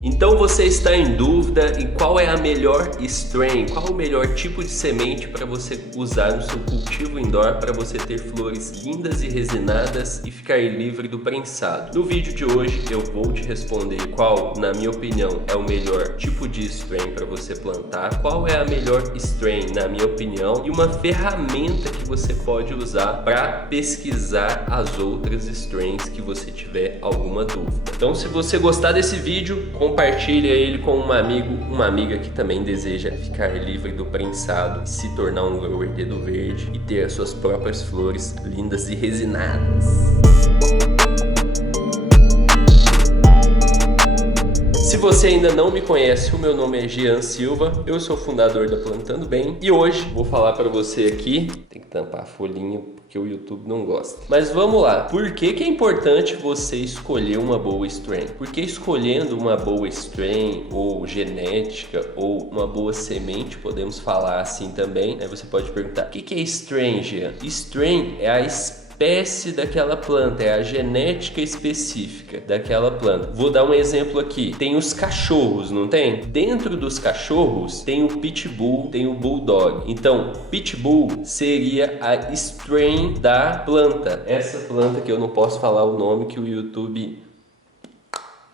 Então você está em dúvida em qual é a melhor strain, qual o melhor tipo de semente para você usar no seu cultivo indoor para você ter flores lindas e resinadas e ficar livre do prensado. No vídeo de hoje eu vou te responder qual, na minha opinião, é o melhor tipo de strain para você plantar, qual é a melhor strain, na minha opinião, e uma ferramenta que você pode usar para pesquisar as outras strains que você tiver alguma dúvida. Então, se você gostar desse vídeo, compartilha ele com um amigo, uma amiga que também deseja ficar livre do prensado, se tornar um grower dedo verde e ter as suas próprias flores lindas e resinadas. Se você ainda não me conhece, o meu nome é Jean Silva, eu sou fundador da Plantando Bem e hoje vou falar para você aqui, tem que tampar a folhinha porque o YouTube não gosta. Mas vamos lá, por que é importante você escolher uma boa strain? Porque escolhendo uma boa strain ou genética ou uma boa semente, podemos falar assim também, né? Você pode perguntar, o que é strain, Jean? Strain é a espécie daquela planta, é a genética específica daquela planta. Vou dar um exemplo aqui. Tem os cachorros, não tem? Dentro dos cachorros tem o Pitbull, tem o Bulldog. Então, Pitbull seria a strain da planta. Essa planta que eu não posso falar o nome que o YouTube...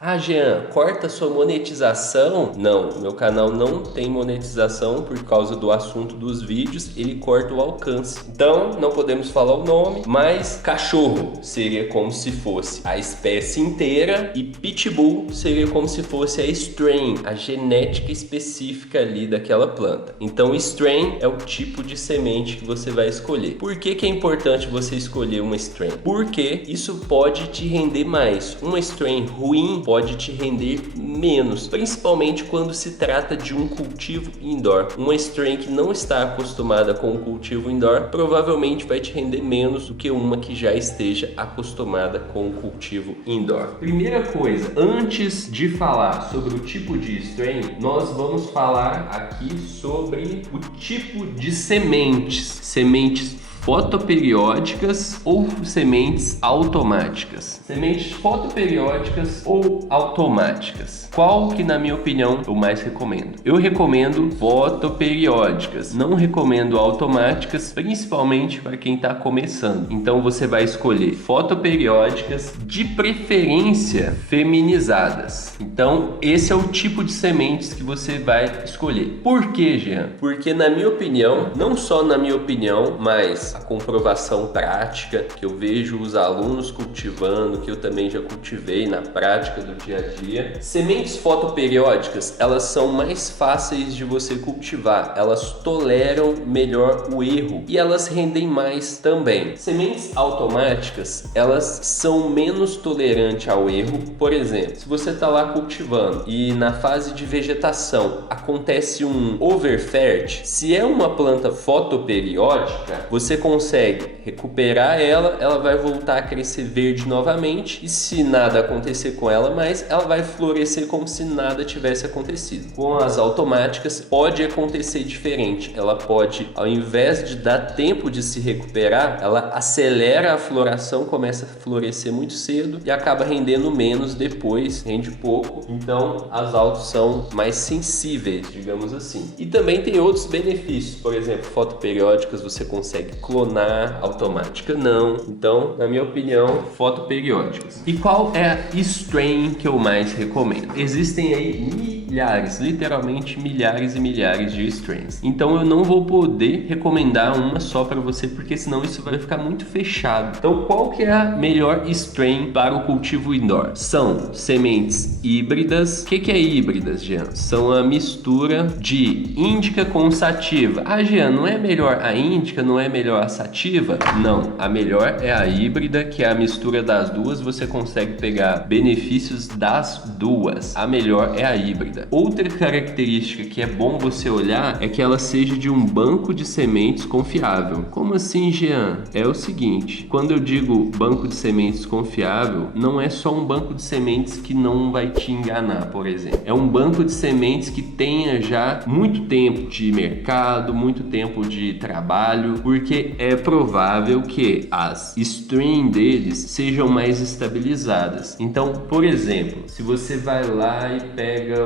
Ah, Jean, corta sua monetização? Não, meu canal não tem monetização por causa do assunto dos vídeos, ele corta o alcance. Então, não podemos falar o nome, mas cachorro seria como se fosse a espécie inteira e Pitbull seria como se fosse a strain, a genética específica ali daquela planta. Então, strain é o tipo de semente que você vai escolher. Por que é importante você escolher uma strain? Porque isso pode te render mais. Uma strain ruim pode te render menos, principalmente quando se trata de um cultivo indoor. Uma strain que não está acostumada com o cultivo indoor provavelmente vai te render menos do que uma que já esteja acostumada com o cultivo indoor. Primeira coisa, antes de falar sobre o tipo de strain, nós vamos falar aqui sobre o tipo de sementes. Sementes fotoperiódicas ou sementes automáticas. Sementes fotoperiódicas ou automáticas. Qual que, na minha opinião, eu mais recomendo? Eu recomendo fotoperiódicas. Não recomendo automáticas, principalmente para quem está começando. Então você vai escolher fotoperiódicas, de preferência feminizadas. Então esse é o tipo de sementes que você vai escolher. Por quê, Jean? Porque, na minha opinião, não só na minha opinião, mas a comprovação prática que eu vejo os alunos cultivando, que eu também já cultivei na prática do dia a dia. Sementes fotoperiódicas, elas são mais fáceis de você cultivar, elas toleram melhor o erro e elas rendem mais também. Sementes automáticas, elas são menos tolerantes ao erro. Por exemplo, se você está lá cultivando e na fase de vegetação acontece um overfert, se é uma planta fotoperiódica, você consegue recuperar ela, ela vai voltar a crescer verde novamente e, se nada acontecer com ela mais, ela vai florescer como se nada tivesse acontecido. Com as automáticas pode acontecer diferente, ela pode, ao invés de dar tempo de se recuperar, ela acelera a floração, começa a florescer muito cedo e acaba rendendo menos depois, rende pouco. Então as autos são mais sensíveis, digamos assim. E também tem outros benefícios, por exemplo, fotoperiódicas você consegue clonar, automática não. Então, na minha opinião, fotoperiódicas. E qual é a strain que eu mais recomendo? Existem aí milhares, literalmente milhares e milhares de strains. Então eu não vou poder recomendar uma só para você, porque senão isso vai ficar muito fechado. Então qual que é a melhor strain para o cultivo indoor? São sementes híbridas. O que é híbridas, Jean? São a mistura de índica com sativa. Ah, Jean, não é melhor a índica, não é melhor a sativa? Não, a melhor é a híbrida, que é a mistura das duas, você consegue pegar benefícios das duas. A melhor é a híbrida. rápida. Outra característica que é bom você olhar é que ela seja de um banco de sementes confiável. Como assim, Jean? É o seguinte, quando eu digo banco de sementes confiável, não é só um banco de sementes que não vai te enganar, por exemplo. É um banco de sementes que tenha já muito tempo de mercado, muito tempo de trabalho, porque é provável que as strain deles sejam mais estabilizadas. Então, por exemplo, se você vai lá e pega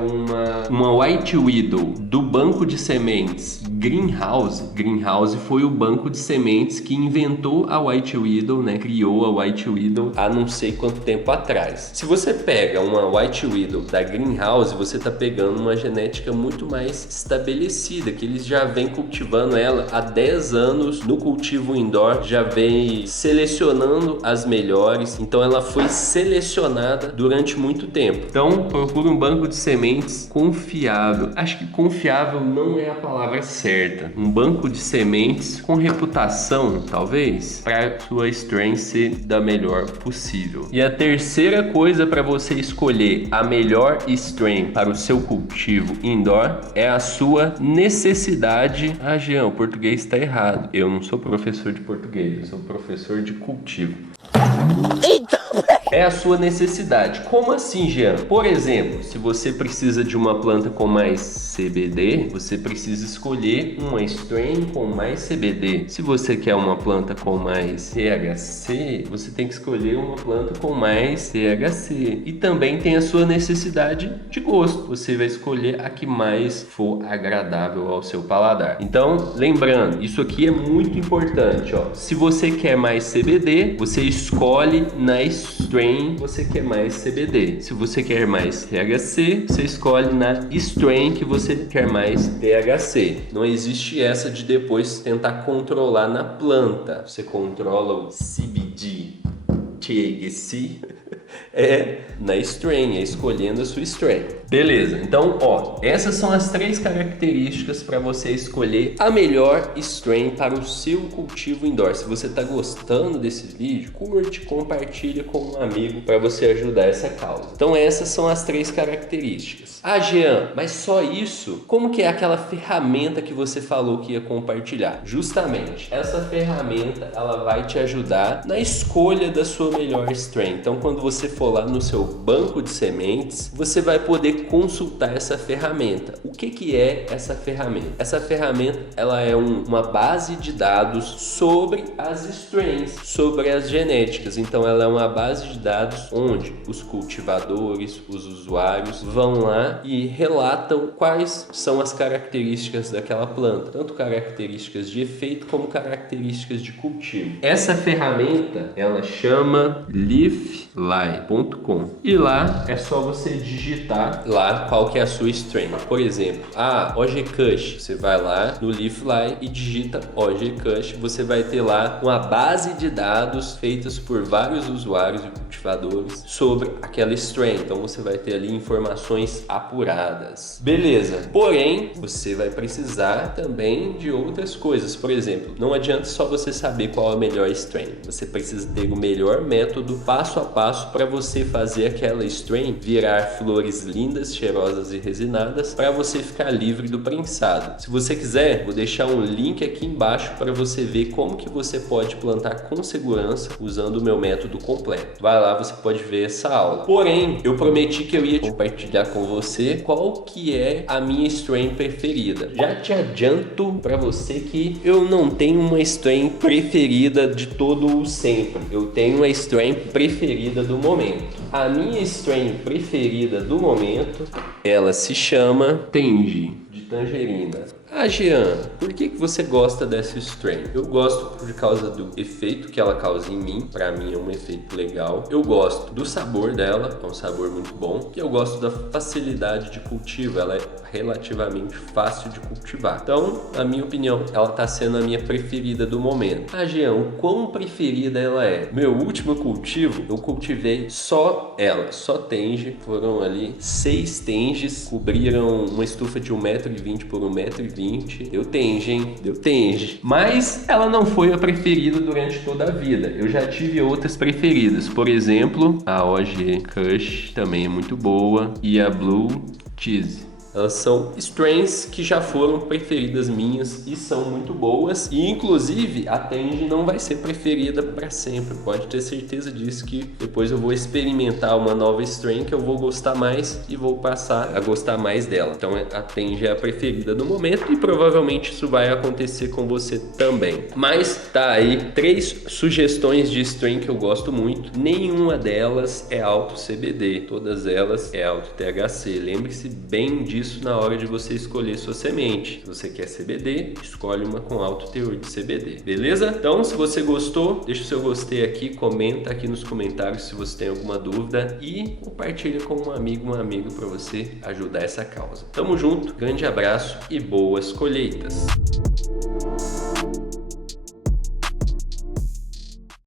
uma White Widow do banco de sementes Greenhouse foi o banco de sementes que inventou a White Widow, né? Criou a White Widow há não sei quanto tempo atrás. Se você pega uma White Widow da Greenhouse, você está pegando uma genética muito mais estabelecida, que eles já vêm cultivando ela há 10 anos no cultivo indoor, já vem selecionando as melhores, então ela foi selecionada durante muito tempo. Então, procure um banco de sementes confiável. Acho que confiável não é a palavra certa. Um banco de sementes com reputação, talvez, para sua strain ser da melhor possível. E a terceira coisa para você escolher a melhor strain para o seu cultivo indoor é a sua necessidade. Ah, Jean, o português está errado. Eu não sou professor de português, eu sou professor de cultivo. Eita! É a sua necessidade. Como assim, Jean? Por exemplo, se você precisa de uma planta com mais CBD, você precisa escolher uma strain com mais CBD. Se você quer uma planta com mais THC, você tem que escolher uma planta com mais THC. E também tem a sua necessidade de gosto. Você vai escolher a que mais for agradável ao seu paladar. Então, lembrando, isso aqui é muito importante, ó. Se você quer mais CBD, você escolhe na strain você quer mais CBD. Se você quer mais THC, você escolhe na strain que você quer mais THC. Não existe essa de depois tentar controlar na planta. Você controla o CBD, THC, na strain, escolhendo a sua strain. Beleza, então essas são as 3 características para você escolher a melhor strain para o seu cultivo indoor. Se você está gostando desse vídeo, curte, compartilha com um amigo para você ajudar essa causa. Então essas são as 3 características. Ah, Jean, mas só isso? Como que é aquela ferramenta que você falou que ia compartilhar? Justamente, essa ferramenta ela vai te ajudar na escolha da sua melhor strain. Então quando você for lá no seu banco de sementes, você vai poder consultar essa ferramenta. O que é essa ferramenta? Essa ferramenta ela é uma base de dados sobre as strains, sobre as genéticas. Então ela é uma base de dados onde os cultivadores, os usuários vão lá e relatam quais são as características daquela planta, tanto características de efeito como características de cultivo. Essa ferramenta ela chama leafly.com e lá é só você digitar lá qual que é a sua strain. Por exemplo, OG Kush, você vai lá no Leafly e digita OG Kush, você vai ter lá uma base de dados feitas por vários usuários e cultivadores sobre aquela strain. Então você vai ter ali informações apuradas. Beleza. Porém, você vai precisar também de outras coisas. Por exemplo, não adianta só você saber qual é a melhor strain. Você precisa ter o melhor método passo a passo para você fazer aquela strain virar flores lindas, cheirosas e resinadas para você ficar livre do prensado. Se você quiser, vou deixar um link aqui embaixo para você ver como que você pode plantar com segurança usando o meu método completo. Vai lá, você pode ver essa aula. Porém, eu prometi que eu ia compartilhar com você qual que é a minha strain preferida. Já te adianto para você que eu não tenho uma strain preferida de todo o sempre. Eu tenho uma strain preferida do momento. A minha strain preferida do momento, ela se chama Tangy, de tangerina. Ah, Jean, por que você gosta dessa strain? Eu gosto por causa do efeito que ela causa em mim. Pra mim é um efeito legal. Eu gosto do sabor dela, é um sabor muito bom. E eu gosto da facilidade de cultivo, ela é relativamente fácil de cultivar. Então, na minha opinião, ela tá sendo a minha preferida do momento. Ah, Jean, o quão preferida ela é? Meu último cultivo, eu cultivei só ela, só Tangy. Foram ali 6 Tanges, cobriram uma estufa de 1,20 m por 1,20 m. Deu Tangy, hein? Deu Tangy. Mas ela não foi a preferida durante toda a vida. Eu já tive outras preferidas. Por exemplo, a OG Kush também é muito boa. E a Blue Cheese. Elas são strains que já foram preferidas minhas e são muito boas. E inclusive a Tangie não vai ser preferida para sempre. Pode ter certeza disso, que depois eu vou experimentar uma nova strain que eu vou gostar mais e vou passar a gostar mais dela. Então a Tangie é a preferida no momento e provavelmente isso vai acontecer com você também. Mas tá aí 3 sugestões de strain que eu gosto muito. Nenhuma delas é alto CBD. Todas elas é alto THC. Lembre-se bem disso na hora de você escolher sua semente. Se você quer CBD, escolhe uma com alto teor de CBD, beleza? Então, se você gostou, deixa o seu gostei aqui, comenta aqui nos comentários se você tem alguma dúvida e compartilha com um amigo para você ajudar essa causa. Tamo junto, grande abraço e boas colheitas!